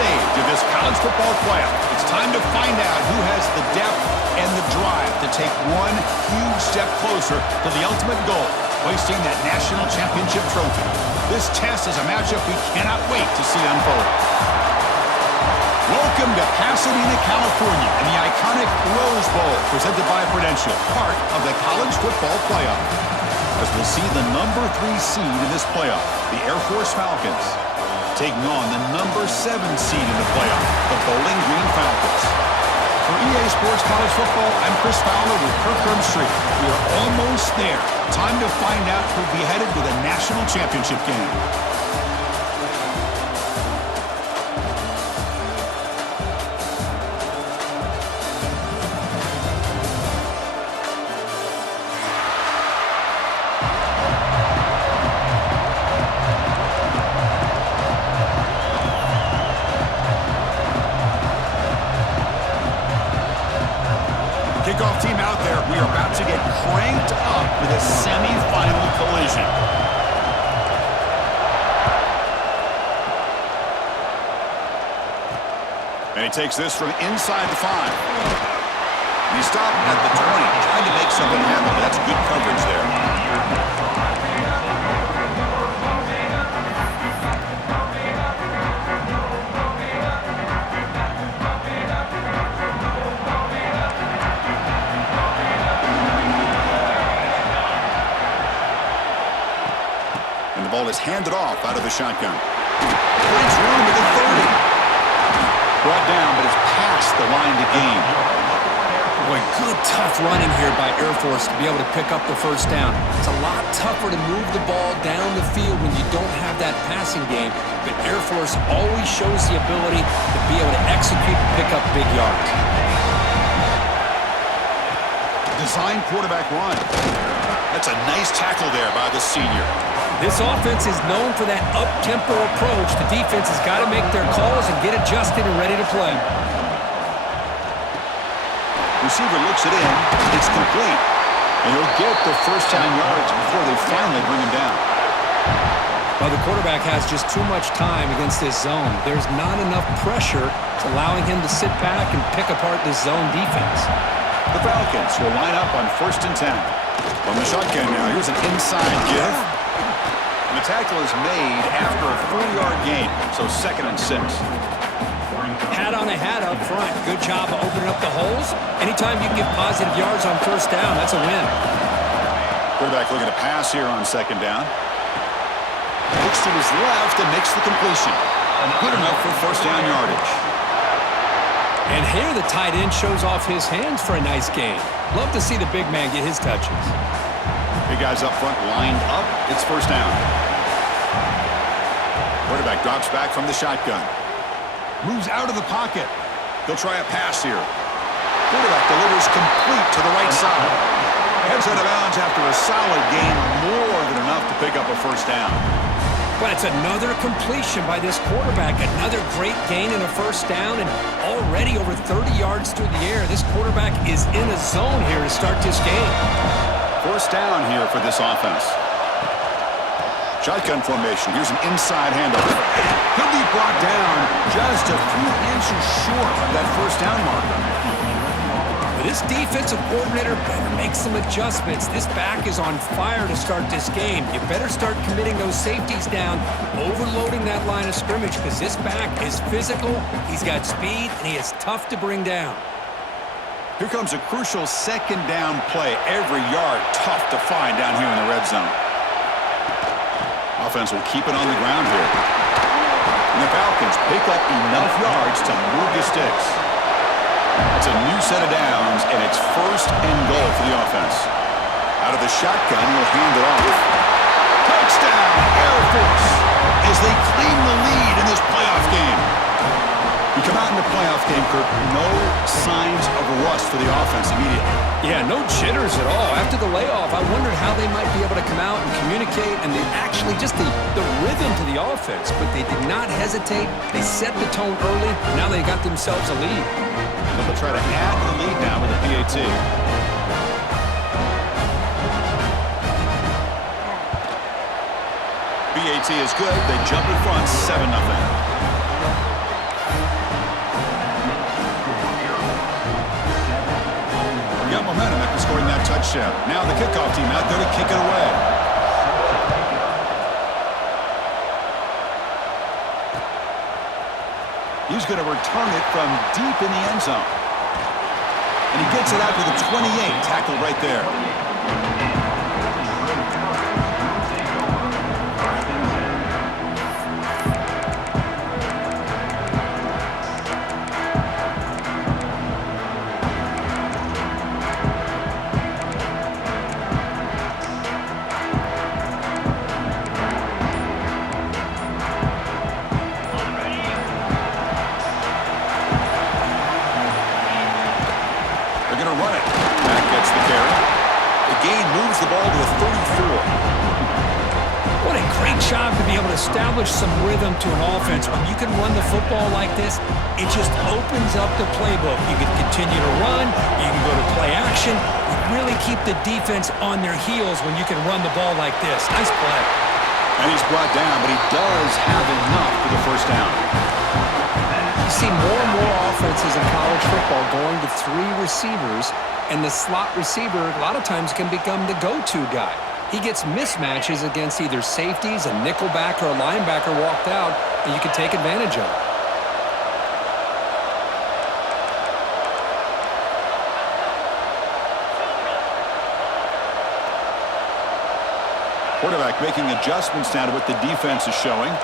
stage of this college football playoff. It's time to find out who has the depth and the drive to take one huge step closer to the ultimate goal, hoisting that national championship trophy. This test is a matchup we cannot wait to see unfold. Welcome to Pasadena, California, and the iconic Rose Bowl, presented by Prudential, part of the college football playoff. As we'll see the number 3 seed in this playoff, the Air Force Falcons, taking on the number 7 seed in the playoff, the Bowling Green Falcons. For EA Sports College Football, I'm Chris Fowler with Kirk Herbstreit. We are almost there. Time to find out who'll be headed to the national championship game. Kickoff team out there. We are about to get cranked up for this semi-final collision. And he takes this from inside the 5. And he stopped at the 20, trying to make something happen, but that's good coverage there. Ball is handed off out of the shotgun. Finds room at the 30. Brought down, but it's past the line to gain. Boy, good tough running here by Air Force to be able to pick up the first down. It's a lot tougher to move the ball down the field when you don't have that passing game, but Air Force always shows the ability to be able to execute and pick up big yards. Design quarterback run. That's a nice tackle there by the senior. This offense is known for that up-tempo approach. The defense has got to make their calls and get adjusted and ready to play. Receiver looks it in. It's complete. And he'll get the first down yards before they finally bring him down. Well, the quarterback has just too much time against this zone. There's not enough pressure to allowing him to sit back and pick apart this zone defense. The Falcons will line up on 1st and 10. From the shotgun now, here's an inside give. And the tackle is made after a 4-yard gain, so 2nd and 6. Hat on a hat up front. Good job of opening up the holes. Anytime you can get positive yards on 1st down, that's a win. Quarterback looking to pass here on 2nd down. Looks to his left and makes the completion. Good enough for 1st down yardage. And here the tight end shows off his hands for a nice gain. Love to see the big man get his touches. Big guys up front lined up. It's 1st down. Quarterback drops back from the shotgun. Moves out of the pocket. He'll try a pass here. Quarterback delivers complete to the right side. Heads out of bounds after a solid gain, more than enough to pick up a 1st down. But it's another completion by this quarterback. Another great gain and a 1st down, and already over 30 yards through the air. This quarterback is in a zone here to start this game. 1st down here for this offense. Shotgun formation. Here's an inside handoff. He'll be brought down just a few inches short of that 1st down marker. But this defensive coordinator better make some adjustments. This back is on fire to start this game. You better start committing those safeties down, overloading that line of scrimmage, because this back is physical, he's got speed, and he is tough to bring down. Here comes a crucial 2nd down play. Every yard tough to find down here in the red zone. Offense will keep it on the ground here. And the Falcons pick up enough yards to move the sticks. It's a new set of downs, and it's 1st and goal for the offense. Out of the shotgun, will hand it off. Touchdown, Air Force, as they claim the lead in this playoff game. You come out in the playoff game, Kirk, no signs of rust for the offense immediately. Yeah, no jitters at all. After the layoff, I wondered how they might be able to come out and communicate, and they actually just the rhythm to the offense, but they did not hesitate. They set the tone early. Now they got themselves a lead. So they'll try to add to the lead now with a PAT. PAT is good. They jump in front 7-0. touchdown. Now the kickoff team out there to kick it away. He's going to return it from deep in the end zone. And he gets it out to the 28, tackled right there. Establish some rhythm to an offense. When you can run the football like this, it just opens up the playbook. You can continue to run, you can go to play action, you really keep the defense on their heels when you can run the ball like this. Nice play. And he's brought down, but he does have enough for the first down. You see more and more offenses in college football going to 3 receivers, and the slot receiver a lot of times can become the go-to guy. He gets mismatches against either safeties, a nickelback, or a linebacker walked out, and you can take advantage of it. Quarterback making adjustments now to what the defense is showing.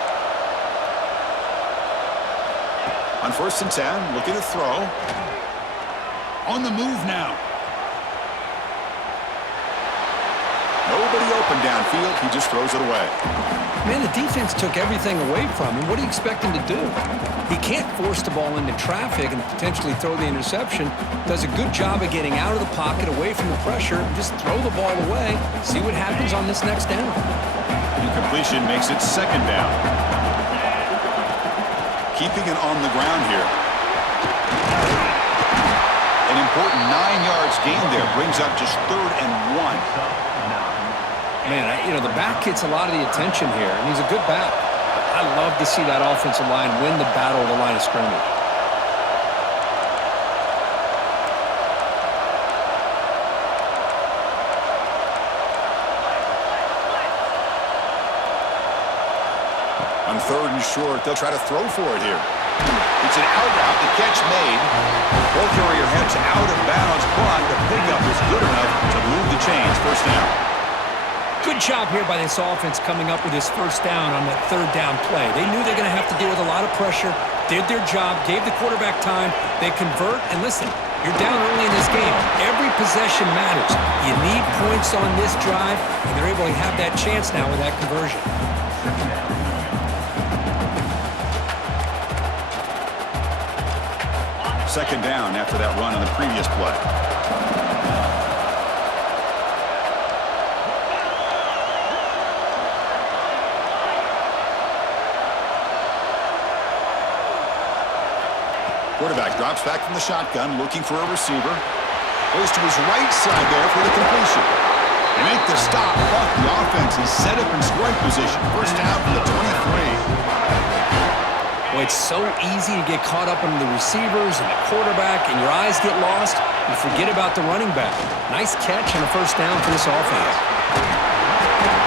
On 1st and 10, looking to throw. On the move now. Nobody open downfield. He just throws it away. Man, the defense took everything away from him. What do you expect him to do? He can't force the ball into traffic and potentially throw the interception. Does a good job of getting out of the pocket, away from the pressure, and just throw the ball away. See what happens on this next down. Incompletion makes it 2nd down. Keeping it on the ground here. An important 9 yards gain there. Brings up just 3rd and 1. Man, the back gets a lot of the attention here, and he's a good back. I love to see that offensive line win the battle of the line of scrimmage. On 3rd and short, they'll try to throw for it here. It's an out route, the catch made. Ball carrier heads out of bounds, but the pickup is good enough to move the chains. 1st down. Good job here by this offense coming up with this 1st down on that 3rd down play. They knew they're going to have to deal with a lot of pressure, did their job, gave the quarterback time. They convert, and listen, you're down early in this game. Every possession matters. You need points on this drive, and they're able to have that chance now with that conversion. Second down after that run on the previous play. Quarterback drops back from the shotgun, looking for a receiver. Goes to his right side there for the completion. They make the stop, but the offense is set up in scoring position. 1st down from the 23. Well, it's so easy to get caught up in the receivers and the quarterback, and your eyes get lost. You forget about the running back. Nice catch and a 1st down for this offense.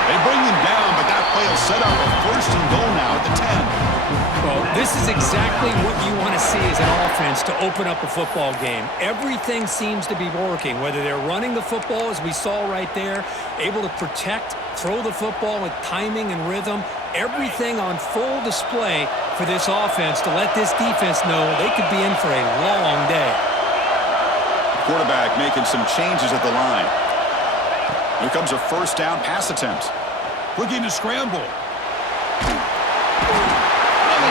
They bring him down, but that play will set up a 1st and goal now at the 10. Well, this is exactly what you want to see as an offense to open up a football game. Everything seems to be working, whether they're running the football, as we saw right there, able to protect, throw the football with timing and rhythm. Everything on full display for this offense to let this defense know they could be in for a long day. Quarterback making some changes at the line. Here comes a 1st down pass attempt. Looking to scramble.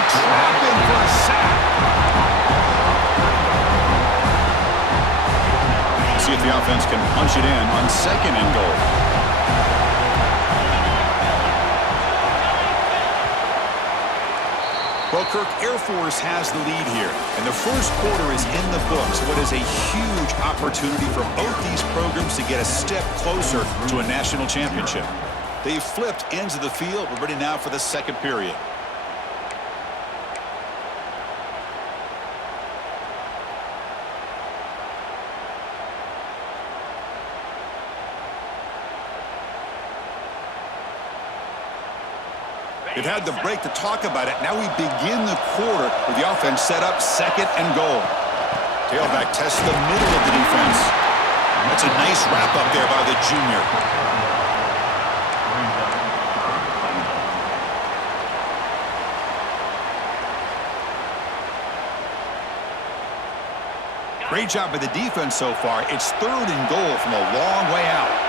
Trap in for a sack. See if the offense can punch it in on 2nd and goal. Well, Kirk, Air Force has the lead here, and the 1st quarter is in the books. What is a huge opportunity for both these programs to get a step closer to a national championship. They've flipped ends of the field. We're ready now for the 2nd period. They've had the break to talk about it. Now we begin the quarter with the offense set up 2nd and goal. Tailback tests the middle of the defense. That's a nice wrap up there by the junior. Great job by the defense so far. It's 3rd and goal from a long way out.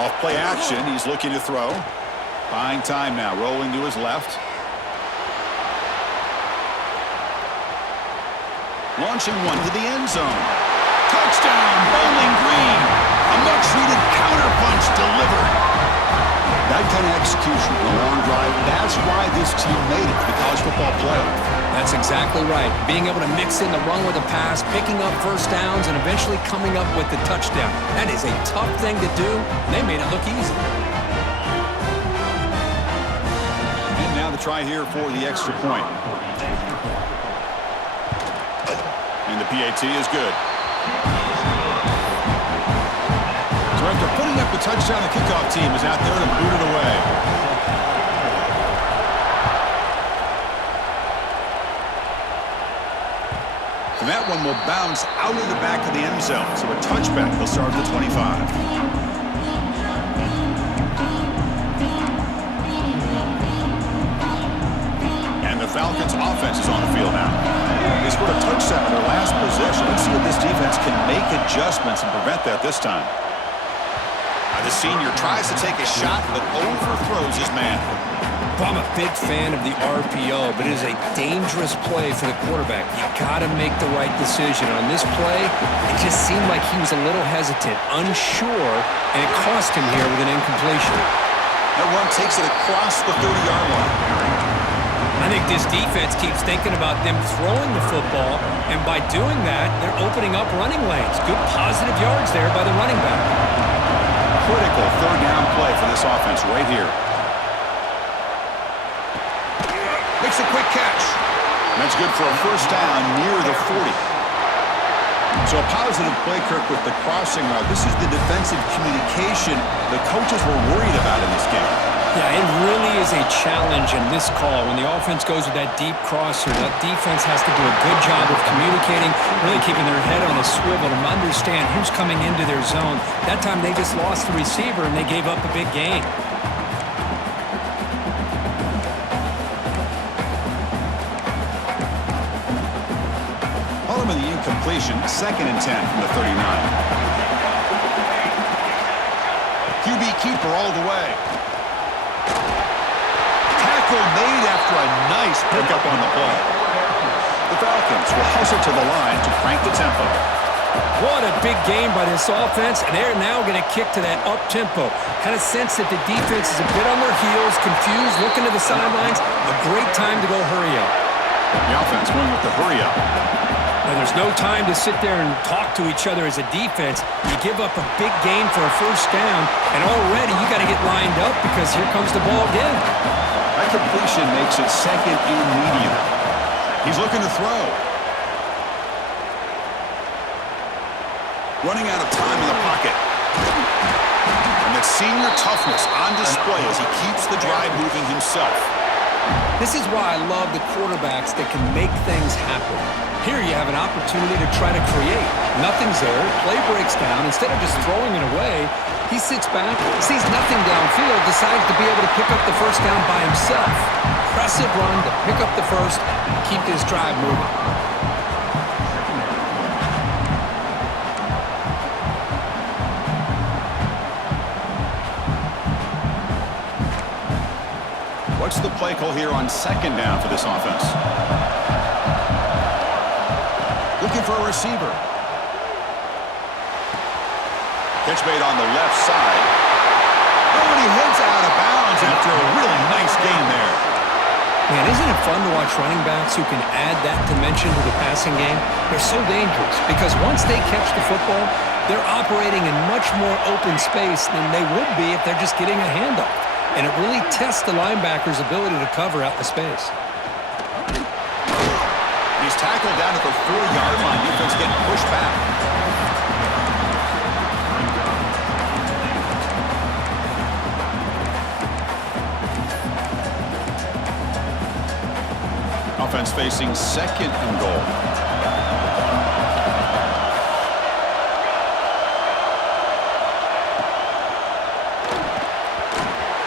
Off play action, he's looking to throw. Buying time now, rolling to his left. Launching one to the end zone. Touchdown, Bowling Green. A much-needed counterpunch delivered. That kind of execution, the long drive, that's why this team made it to the college football playoff. That's exactly right. Being able to mix in the run with a pass, picking up first downs, and eventually coming up with the touchdown. That is a tough thing to do, and they made it look easy. And now the try here for the extra point. And the PAT is good. So after putting up the touchdown, the kickoff team is out there to boot it away. And that one will bounce out of the back of the end zone. So a touchback. They'll start at the 25. And the Falcons' offense is on the field now. They scored a touchdown in their last possession. Let's see if this defense can make adjustments and prevent that this time. The senior tries to take a shot, but overthrows his man. I'm a big fan of the RPO, but it is a dangerous play for the quarterback. You got to make the right decision. On this play, it just seemed like he was a little hesitant, unsure, and it cost him here with an incompletion. That one takes it across the 30-yard line. I think this defense keeps thinking about them throwing the football, and by doing that, they're opening up running lanes. Good positive yards there by the running back. Critical 3rd down play for this offense right here. Makes a quick catch. That's good for a first down near the 40. So a positive play, Kirk, with the crossing route. This is the defensive communication the coaches were worried about in this game. Yeah, it really is a challenge in this call. When the offense goes with that deep crosser, that defense has to do a good job of communicating, really keeping their head on a swivel and understand who's coming into their zone. That time they just lost the receiver and they gave up a big gain. Following the incompletion, 2nd and 10 from the 39. QB keeper all the way. Made after a nice pickup on the play. The Falcons will hustle to the line to crank the tempo. What a big game by this offense, and they're now going to kick to that up-tempo. Kind of sense that the defense is a bit on their heels, confused, looking to the sidelines. A great time to go hurry up. The offense going with the hurry up. Now, there's no time to sit there and talk to each other as a defense. You give up a big gain for a first down, and already you got to get lined up because here comes the ball again. That completion makes it 2nd and medium. He's looking to throw. Running out of time in the pocket. And that senior toughness on display as he keeps the drive moving himself. This is why I love the quarterbacks that can make things happen. Here you have an opportunity to try to create. Nothing's there. Play breaks down. Instead of just throwing it away, he sits back, sees nothing downfield, decides to be able to pick up the first down by himself. Impressive run to pick up the first, keep this drive moving. What's the play call here on 2nd down for this offense? Looking for a receiver. Catch made on the left side. Oh, and he heads out of bounds after a really nice gain there. Man, isn't it fun to watch running backs who can add that dimension to the passing game? They're so dangerous because once they catch the football, they're operating in much more open space than they would be if they're just getting a handoff. And it really tests the linebacker's ability to cover out the space. He's tackle down at the 4-yard line. Defense getting pushed back. Offense facing 2nd and goal.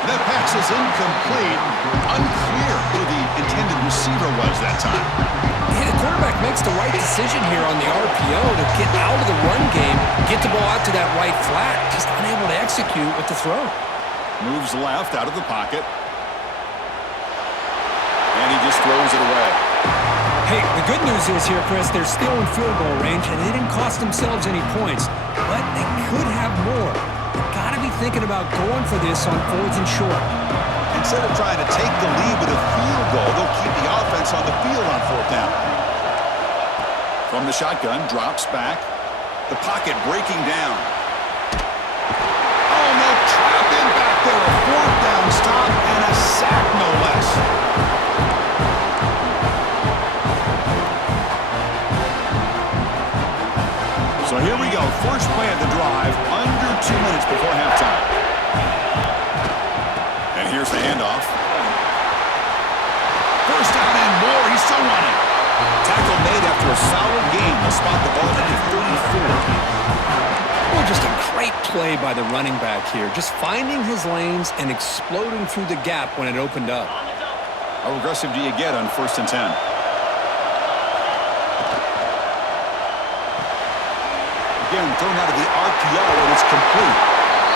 That pass is incomplete. Unclear who the intended receiver was that time. Hey, the quarterback makes the right decision here on the RPO to get out of the run game, get the ball out to that right flat, just unable to execute with the throw. Moves left out of the pocket. And he just throws it away. Hey, the good news is here, Chris, they're still in field goal range, and they didn't cost themselves any points. But they could have more. They've got to be thinking about going for this on 4th and short. Instead of trying to take the lead with a field goal, they'll keep the offense on the field on 4th down. From the shotgun, drops back. The pocket breaking down. Oh, no, trap in back there. A 4th down stop and a sack, no less. So here we go. First play of the drive, under 2 minutes before halftime. And here's the handoff. First down and more. He's still running. Tackle made after a solid game. They'll spot the ball at the 34. Well, just a great play by the running back here. Just finding his lanes and exploding through the gap when it opened up. How aggressive do you get on 1st and 10? Again, thrown out of the RPO, and it's complete.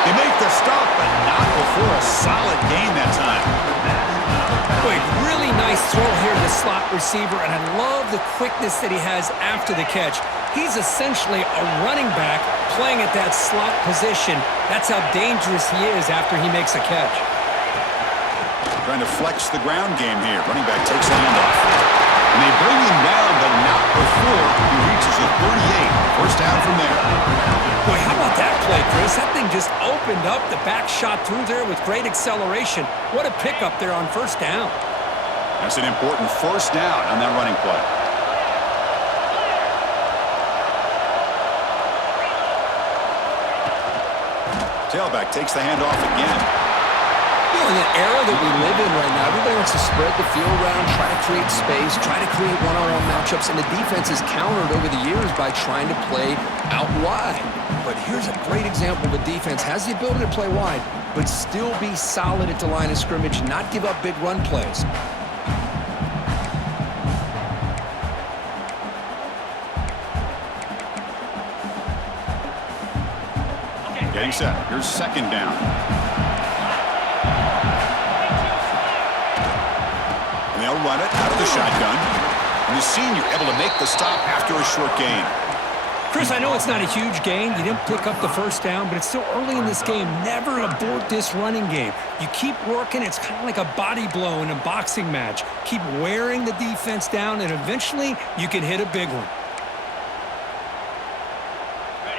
They make the stop, but not before a solid gain that time. Boy, really nice throw here to the slot receiver, and I love the quickness that he has after the catch. He's essentially a running back playing at that slot position. That's how dangerous he is after he makes a catch. Trying to flex the ground game here. Running back takes the handoff. And they bring him down, but not before he reaches the 38. First down from there. Boy, how about that play, Chris? That thing just opened up. The back shot through there with great acceleration. What a pickup there on 1st down. That's an important 1st down on that running play. Tailback takes the handoff again. You know, in the era that we live in right now, everybody wants to spread the field around, try to create space, try to create one-on-one matchups, and the defense is countered over the years by trying to play out wide. But here's a great example. The defense has the ability to play wide, but still be solid at the line of scrimmage, not give up big run plays. Getting set. Here's 2nd down. And they'll run it out of the shotgun. And the senior able to make the stop after a short gain. Chris, I know it's not a huge gain. You didn't pick up the 1st down, but it's still early in this game. Never abort this running game. You keep working. It's kind of like a body blow in a boxing match. Keep wearing the defense down, and eventually you can hit a big one.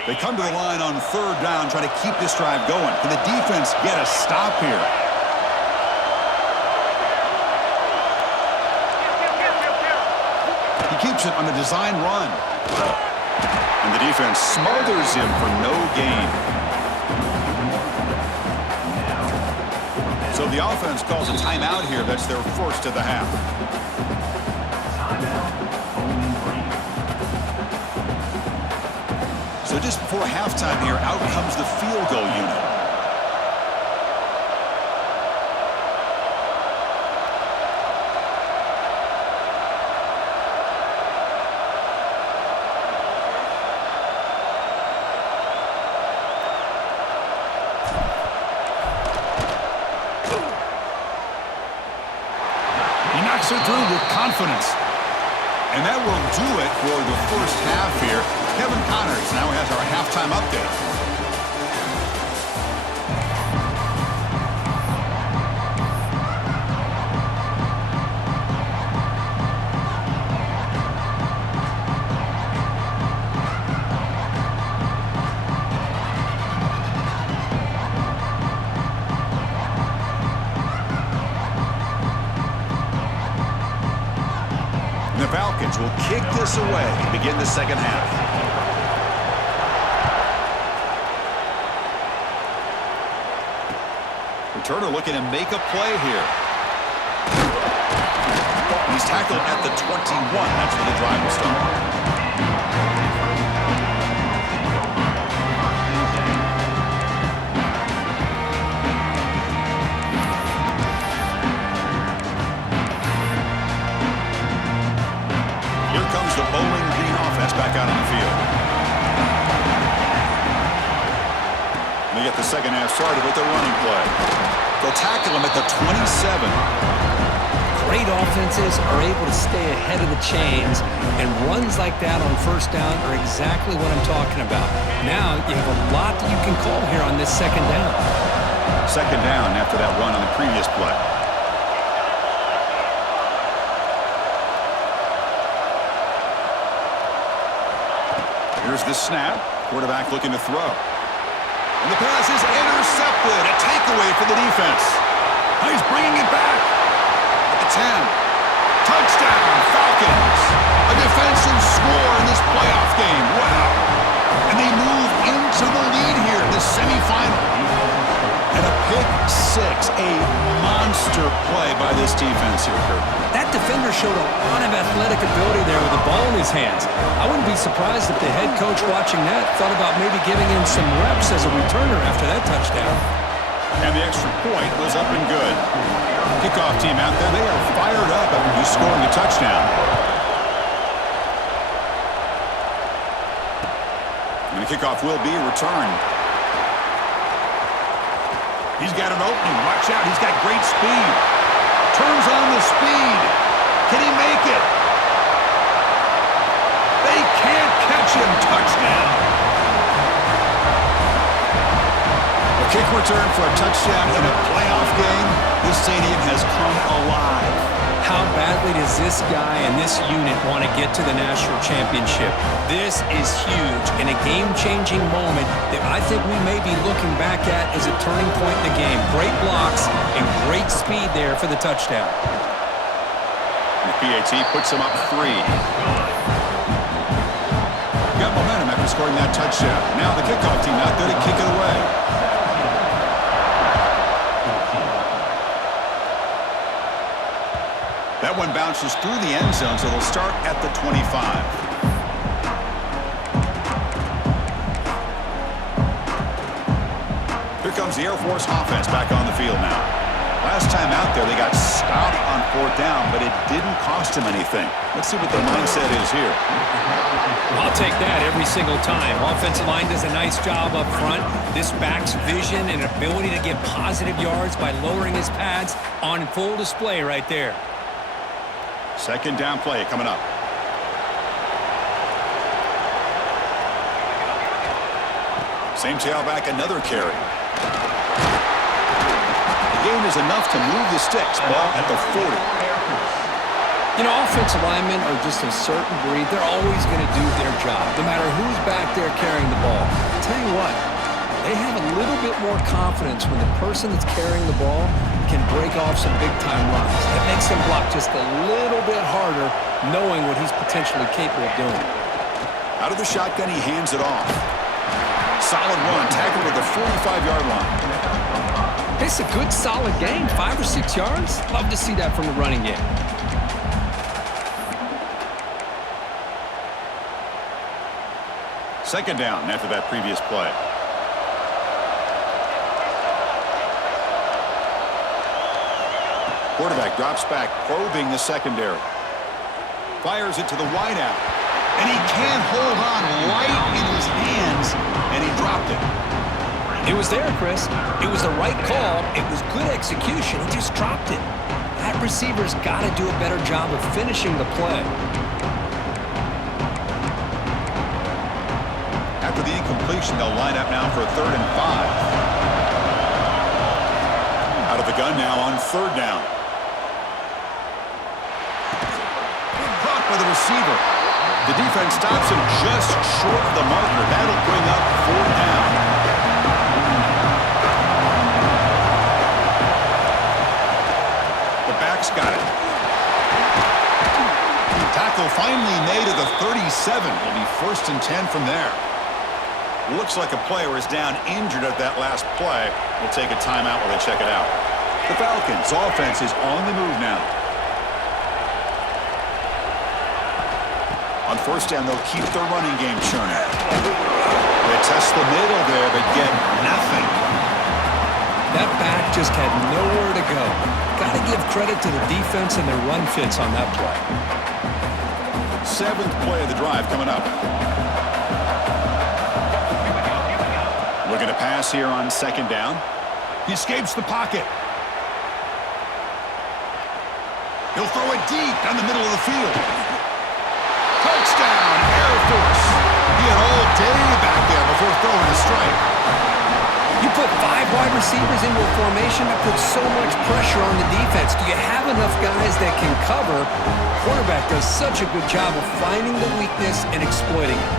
They come to the line on 3rd down, trying to keep this drive going. Can the defense get a stop here? He keeps it on a design run. And the defense smothers him for no gain. So the offense calls a timeout here. That's their 1st of the half. So just before halftime here, out comes the field goal unit. He knocks it through with confidence. And that will do it for the 1st half here. Kevin Connors now has our halftime update. The Falcons will kick this away and begin the second half. Returner looking to make a play here. He's tackled at the 21. That's where the drive will start. The Bowling Green offense back out on the field. They get the second half started with a running play. They'll tackle him at the 27. Great offenses are able to stay ahead of the chains, and runs like that on first down are exactly what I'm talking about. Now you have a lot that you can call here on this second down. Second down after that run on the previous play. Here's the snap. Quarterback looking to throw. And the pass is intercepted. A takeaway for the defense. Oh, he's bringing it back. At the 10. Touchdown, Falcons. A defensive score in this playoff game. Wow. And they move into the lead here in the semifinal. And a pick six. A monster play by this defense here, Kurt. That defender showed a lot of athletic ability there with the ball in his hands. I wouldn't be surprised if the head coach watching that thought about maybe giving him some reps as a returner after that touchdown. And the extra point was up and good. Kickoff team out there, they are fired up after just scoring a touchdown. And the kickoff will be returned. He's got an opening. Watch out. He's got great speed. Turns on the speed. Can he make it? They can't catch him. Touchdown. A kick return for a touchdown in a playoff game. This stadium has come alive. How badly does this guy and this unit want to get to the national championship? This is huge and a game-changing moment that I think we may be looking back at as a turning point in the game. Great blocks and great speed there for the touchdown. The PAT puts him up 3. Got momentum after scoring that touchdown. Now the kickoff team out there to kick it away. That one bounces through the end zone, so they'll start at the 25. Here comes the Air Force offense back on the field now. Last time out there, they got stopped on 4th down, but it didn't cost them anything. Let's see what the mindset is here. I'll take that every single time. Offensive line does a nice job up front. This back's vision and ability to get positive yards by lowering his pads on full display right there. Second down play coming up. Same tailback, another carry. The gain is enough to move the sticks. Ball at the 40. You know, offensive linemen are just a certain breed. They're always going to do their job, no matter who's back there carrying the ball. I'll tell you what, they have a little bit more confidence when the person that's carrying the ball can break off some big-time runs. That makes them block just a little bit harder, knowing what he's potentially capable of doing. Out of the shotgun, he hands it off. Solid run, tackled at the 45-yard line. It's a good, solid gain, 5 or 6 yards. Love to see that from the running game. Second down after that previous play. Quarterback drops back, probing the secondary. Fires it to the wideout. And he can't hold on right in his hands, and he dropped it. It was there, Chris. It was the right call. It was good execution. He just dropped it. That receiver's got to do a better job of finishing the play. After the incompletion, they'll line up now for a 3rd and 5. Out of the gun now on 3rd down. Caught by the receiver. The defense stops him just short of the marker. That'll bring up 4th down. The back's got it. Tackle They'll finally made to the 37. It'll be 1st and 10 from there. Looks like a player is down injured at that last play. We'll take a timeout while they check it out. The Falcons' offense is on the move now. On 1st down, they'll keep their running game churning. They test the middle there, but get nothing. That back just had nowhere to go. Got to give credit to the defense and their run fits on that play. 7th play of the drive coming up. Looking to pass here on 2nd down. He escapes the pocket. He'll throw it deep down the middle of the field. Touchdown, Air Force. He had all day back there before throwing a strike. You put 5 wide receivers into a formation that puts so much pressure on the defense. Do you have enough guys that can cover? Quarterback does such a good job of finding the weakness and exploiting it.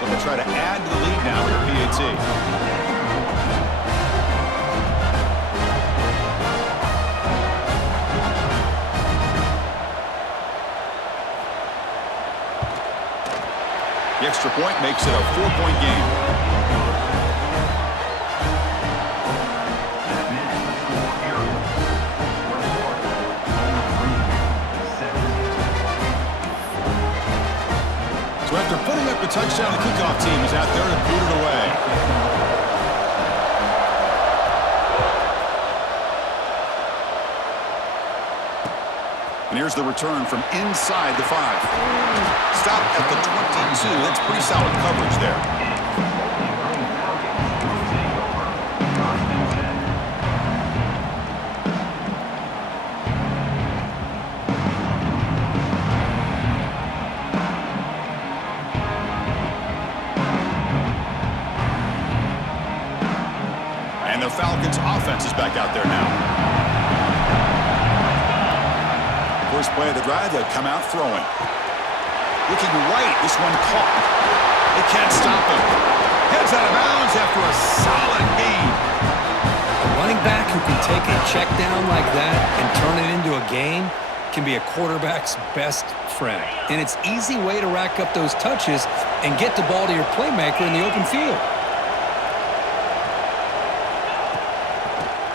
So they'll try to add to the lead now with a PAT. The extra point makes it a 4-point game. So after putting up a touchdown, the kickoff team is out there to boot it away. And here's the return from inside the 5. Stop at the 22. That's pretty solid coverage there. And the Falcons' offense is back out there now. First play of the drive, they'll come out throwing. Looking right, this one caught. They can't stop him. Heads out of bounds after a solid gain. A running back who can take a check down like that and turn it into a gain can be a quarterback's best friend. And it's an easy way to rack up those touches and get the ball to your playmaker in the open field.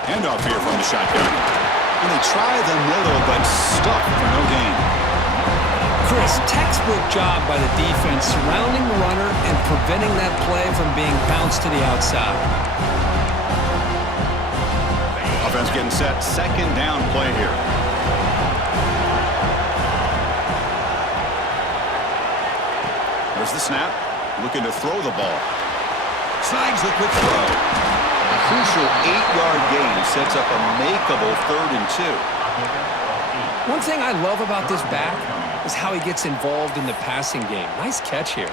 Handoff here from the shotgun. And they try the middle, but stuck for no gain. Chris, textbook job by the defense surrounding the runner and preventing that play from being bounced to the outside. Offense getting set. 2nd down play here. There's the snap. Looking to throw the ball. Snags the quick throw. A crucial 8-yard gain sets up a makeable 3rd and 2. One thing I love about this back is how he gets involved in the passing game. Nice catch here.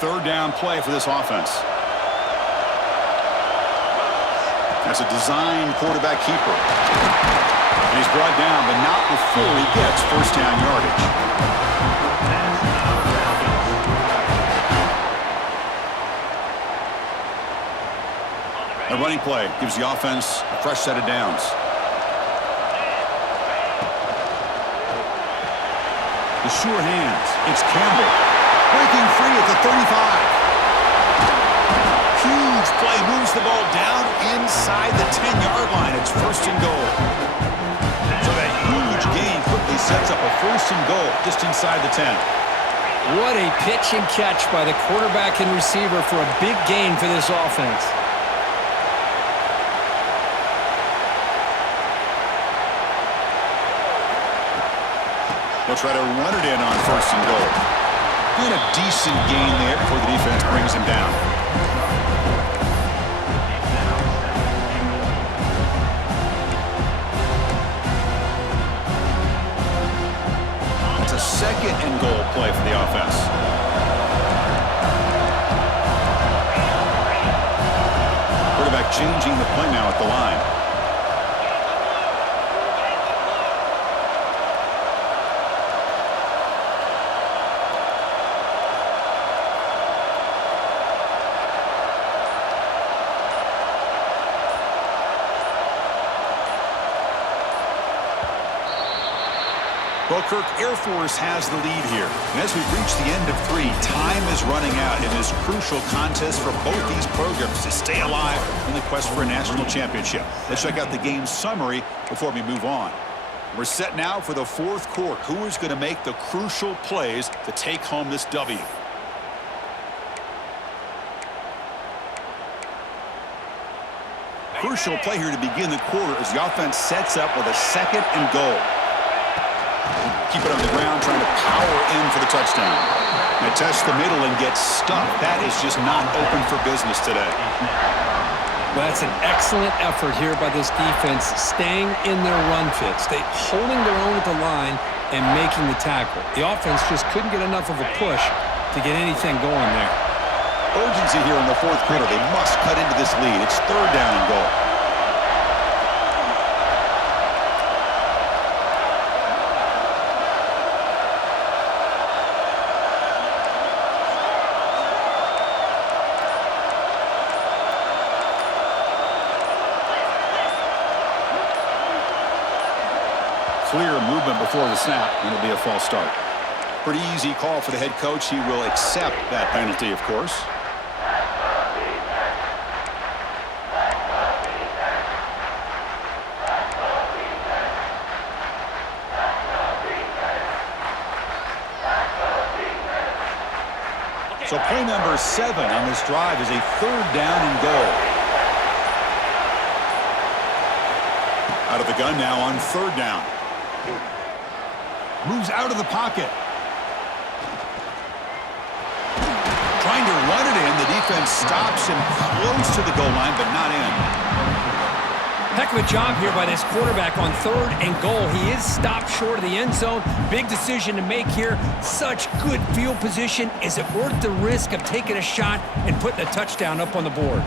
Third down play for this offense. That's a designed quarterback keeper. And he's brought down, but not before he gets 1st down yardage. A running play gives the offense a fresh set of downs. The sure hands. It's Campbell. Breaking free at the 35. Huge play, moves the ball down inside the 10-yard line. It's 1st and goal. So that huge gain quickly sets up a 1st and goal just inside the 10. What a pitch and catch by the quarterback and receiver for a big gain for this offense. They'll try to run it in on 1st and goal. And a decent gain there before the defense brings him down. It's a 2nd and goal play for the offense. Quarterback changing the play now at the line. Well, Kirk, Air Force has the lead here. And as we've reached the end of 3, time is running out in this crucial contest for both these programs to stay alive in the quest for a national championship. Let's check out the game summary before we move on. We're set now for the 4th quarter. Who is going to make the crucial plays to take home this W? Crucial play here to begin the quarter as the offense sets up with a 2nd and goal. Keep it on the ground, trying to power in for the touchdown. They test the middle and get stuck. That is just not open for business today. Well, that's an excellent effort here by this defense, staying in their run fits. They holding their own at the line and making the tackle. The offense just couldn't get enough of a push to get anything going there. Urgency here in the 4th quarter. They must cut into this lead. It's 3rd down and goal. Clear movement before the snap, and it'll be a false start. Pretty easy call for the head coach. He will accept that penalty, of course. So play number 7 on this drive is a 3rd down and goal. Out of the gun now on 3rd down. Moves out of the pocket. Trying to run it in. The defense stops him close to the goal line, but not in. Heck of a job here by this quarterback on 3rd and goal. He is stopped short of the end zone. Big decision to make here. Such good field position. Is it worth the risk of taking a shot and putting a touchdown up on the board?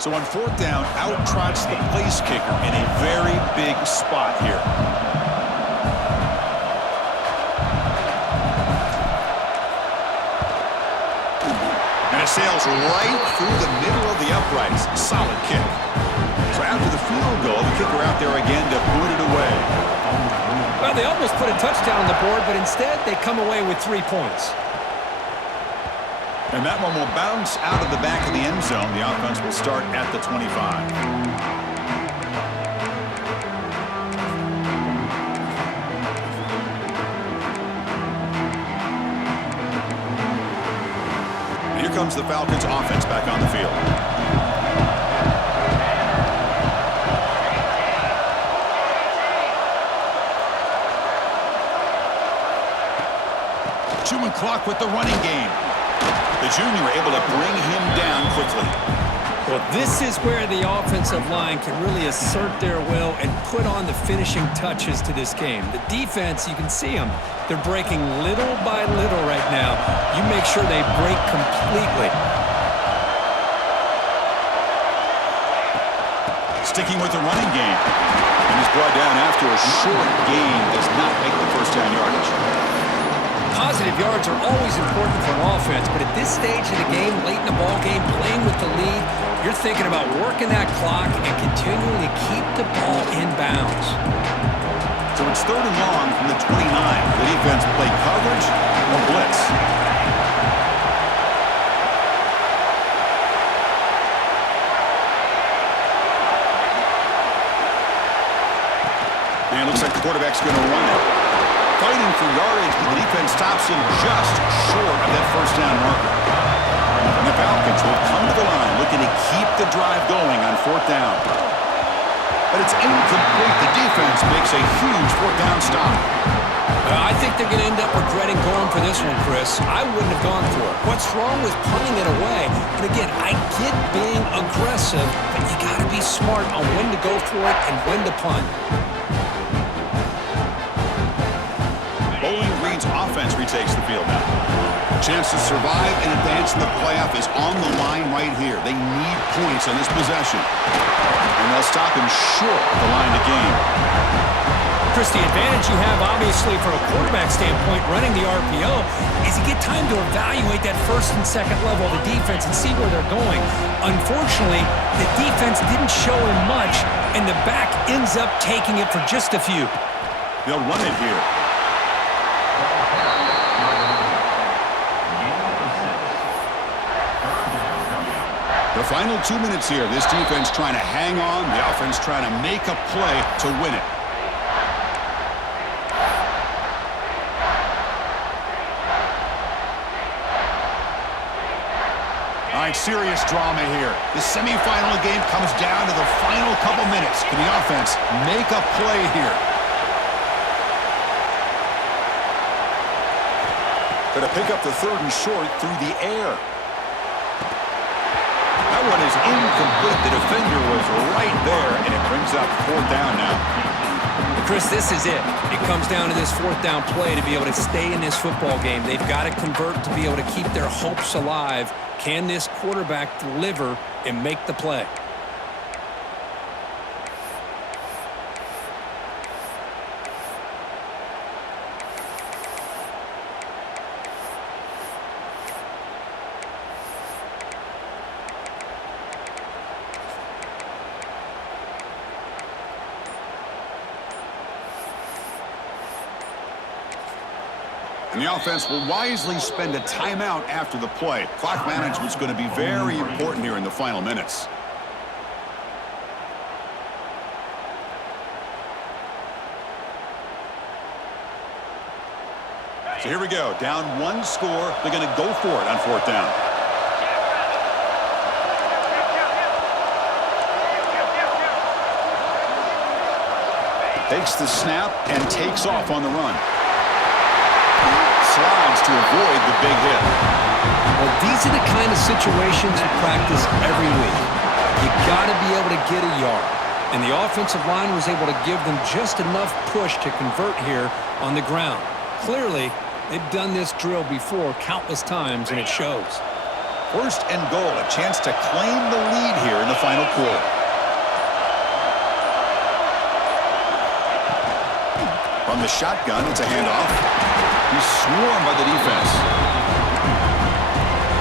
So on 4th down, out trots the place kicker in a very big spot here. And it sails right through the middle of the uprights. Solid kick. So after the field goal, the kicker out there again to put it away. Well, they almost put a touchdown on the board, but instead they come away with 3 points. And that one will bounce out of the back of the end zone. The offense will start at the 25. And here comes the Falcons offense back on the field. Chewing clock with the running game. The junior able to bring him down quickly. Well, this is where the offensive line can really assert their will and put on the finishing touches to this game. The defense, you can see them. They're breaking little by little right now. You make sure they break completely. Sticking with the running game. And he's brought down after a short gain. Does not make the first down yardage. Positive yards are always important for an offense, but at this stage of the game, late in the ball game, playing with the lead, you're thinking about working that clock and continuing to keep the ball in bounds. So it's 3rd and long from the 29. The defense play coverage or blitz. And it looks like the quarterback's going to run it. Fighting for yardage, but the defense stops him just short of that first down marker. And the Falcons will come to the line looking to keep the drive going on 4th down. But it's incomplete. The defense makes a huge 4th down stop. I think they're going to end up regretting going for this one, Chris. I wouldn't have gone for it. What's wrong with punting it away? But again, I get being aggressive, but you got to be smart on when to go for it and when to punt. Bowling Green's offense retakes the field now. Chance to survive and advance in the playoff is on the line right here. They need points on this possession. And they'll stop him short of the line to gain. Chris, the advantage you have, obviously, from a quarterback standpoint, running the RPO, is you get time to evaluate that first and second level of the defense and see where they're going. Unfortunately, the defense didn't show him much, and the back ends up taking it for just a few. They'll run it here. The final 2 minutes here. This defense trying to hang on. The offense trying to make a play to win it. All right, serious drama here. The semifinal game comes down to the final couple minutes. Can the offense make a play here? Going to pick up the 3rd and short through the air. That one is incomplete. The defender was right there, and it brings up 4th down now. Chris, this is it. It comes down to this 4th down play to be able to stay in this football game. They've got to convert to be able to keep their hopes alive. Can this quarterback deliver and make the play? And the offense will wisely spend a timeout after the play. Clock management's going to be very important here in the final minutes. So here we go. Down 1 score. They're going to go for it on 4th down. Takes the snap and takes off on the run. Slides to avoid the big hit. Well, these are the kind of situations you practice every week. You got to be able to get a yard. And the offensive line was able to give them just enough push to convert here on the ground. Clearly, they've done this drill before countless times, and it shows. 1st and goal, a chance to claim the lead here in the final quarter. From the shotgun, it's a handoff. He's swarmed by the defense.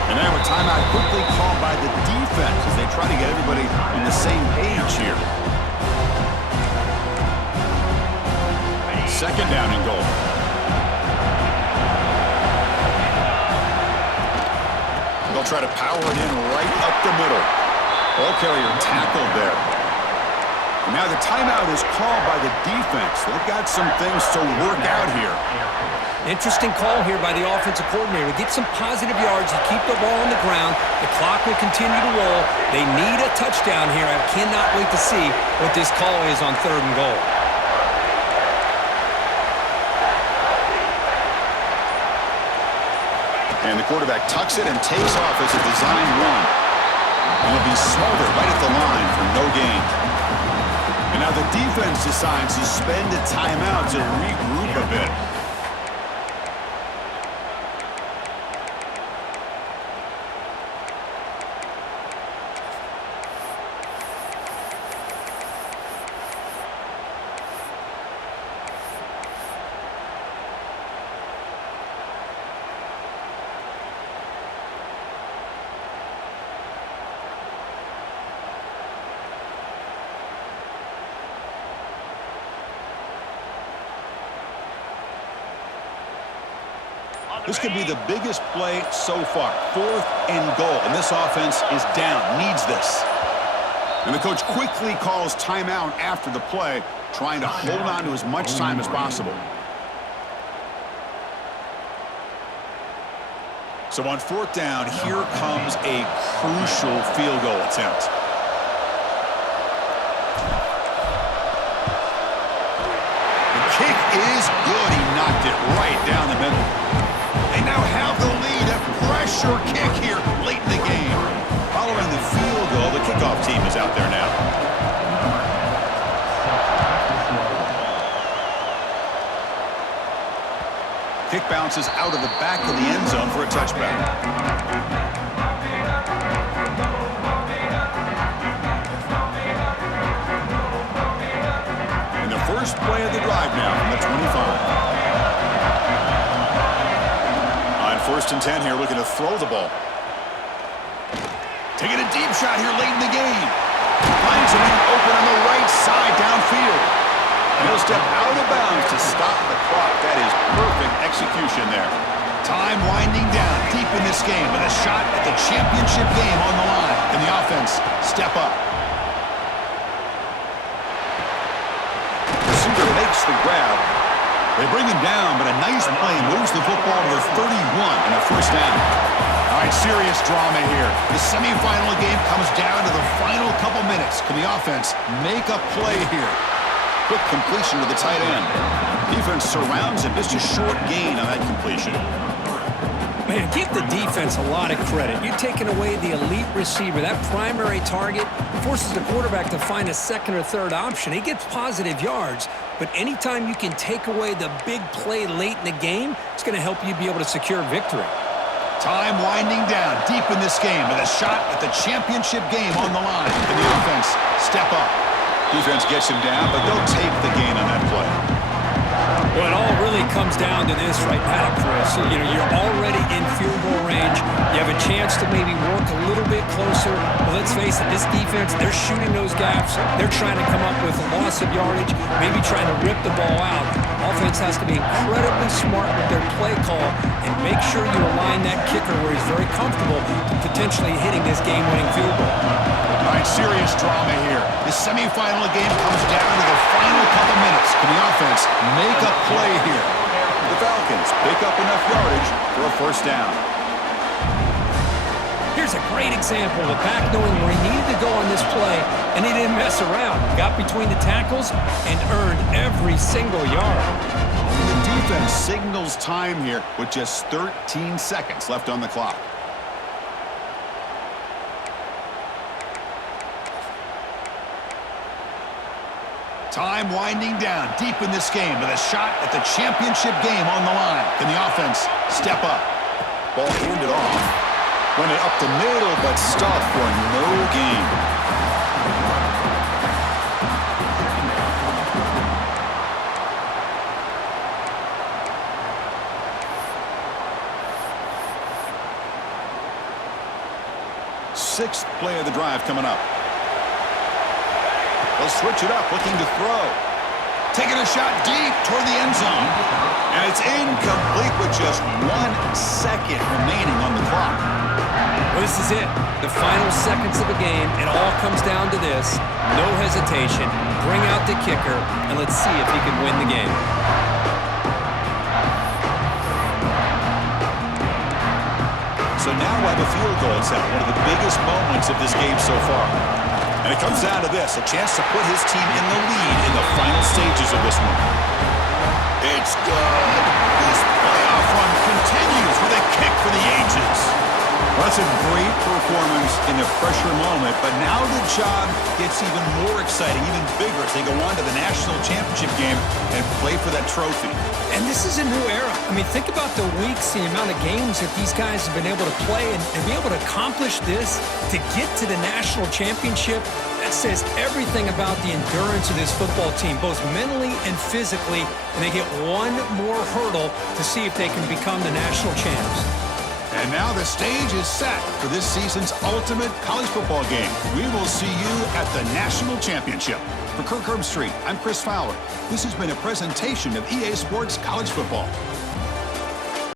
And now a timeout quickly called by the defense as they try to get everybody on the same page here. 2nd down and goal. They'll try to power it in right up the middle. Ball carrier tackled there. And now the timeout is called by the defense. They've got some things to work out here. Interesting call here by the offensive coordinator. Get some positive yards. You keep the ball on the ground. The clock will continue to roll. They need a touchdown here. I cannot wait to see what this call is on 3rd and goal. And the quarterback tucks it and takes off as a design run. And he'll be smothered right at the line for no gain. And now the defense decides to spend a timeout to regroup a bit. This could be the biggest play so far. 4th and goal, and this offense is down, needs this. And the coach quickly calls timeout after the play, trying to hold on to as much time as possible. So on 4th down, here comes a crucial field goal attempt. The kick is good. He knocked it right down the middle. They now have the lead, a pressure kick here late in the game. Following the field goal, the kickoff team is out there now. Kick bounces out of the back of the end zone for a touchback. first play of the drive now from the 25. On 1st and 10 here, looking to throw the ball. Taking a deep shot here late in the game. Finds a man open on the right side downfield. And he'll step out of bounds to stop the clock. That is perfect execution there. Time winding down deep in this game with a shot at the championship game on the line. And the offense step up. Receiver makes the grab. They bring him down, but a nice play moves the football to the 31 and a first down. All right, serious drama here. The semifinal game comes down to the final couple minutes. Can the offense make a play here? Quick completion to the tight end. Defense surrounds him. Just a short gain on that completion. Man, give the defense a lot of credit. You're taking away the elite receiver. That primary target forces the quarterback to find a second or third option. He gets positive yards, but anytime you can take away the big play late in the game, it's going to help you be able to secure victory. Time winding down deep in this game with a shot at the championship game on the line. And the offense step up. Defense gets him down, but they'll take the gain on that play. Well, it all really comes down to this right now, Chris. You know, you're already in field goal range. You have a chance to maybe work a little bit closer. But let's face it, this defense, they're shooting those gaps. They're trying to come up with a loss of yardage, maybe trying to rip the ball out. Offense has to be incredibly smart with their play call and make sure you align that kicker where he's very comfortable to potentially hitting this game-winning field goal. All right, serious drama here. The semifinal game comes down to the final couple minutes. Can the offense make a play here? The Falcons pick up enough yardage for a first down. Here's a great example of a back knowing where he needed to go on this play, and he didn't mess around. Got between the tackles and earned every single yard. The defense signals time here with just 13 seconds left on the clock. Time winding down deep in this game with a shot at the championship game on the line. Can the offense step up? Ball handed off. Run it up the middle, but stuffed for no gain. Sixth play of the drive coming up. They'll switch it up, looking to throw. Taking a shot deep toward the end zone. And it's incomplete with just 1 second remaining on the clock. Well, this is it. The final seconds of the game. It all comes down to this. No hesitation. Bring out the kicker, and let's see if he can win the game. So now we have a field goal attempt, one of the biggest moments of this game so far. And it comes down to this, a chance to put his team in the lead in the final stages of this one. It's good. This playoff run continues with a kick for the ages. Well, that's a great performance in the pressure moment, but now the job gets even more exciting, even bigger as they go on to the national championship game and play for that trophy. And this is a new era. I mean, think about the weeks, the amount of games that these guys have been able to play and be able to accomplish this, to get to the national championship. That says everything about the endurance of this football team, both mentally and physically, and they get one more hurdle to see if they can become the national champs. And now the stage is set for this season's ultimate college football game. We will see you at the national championship. For Kirk Herbstreit, I'm Chris Fowler. This has been a presentation of EA Sports College Football.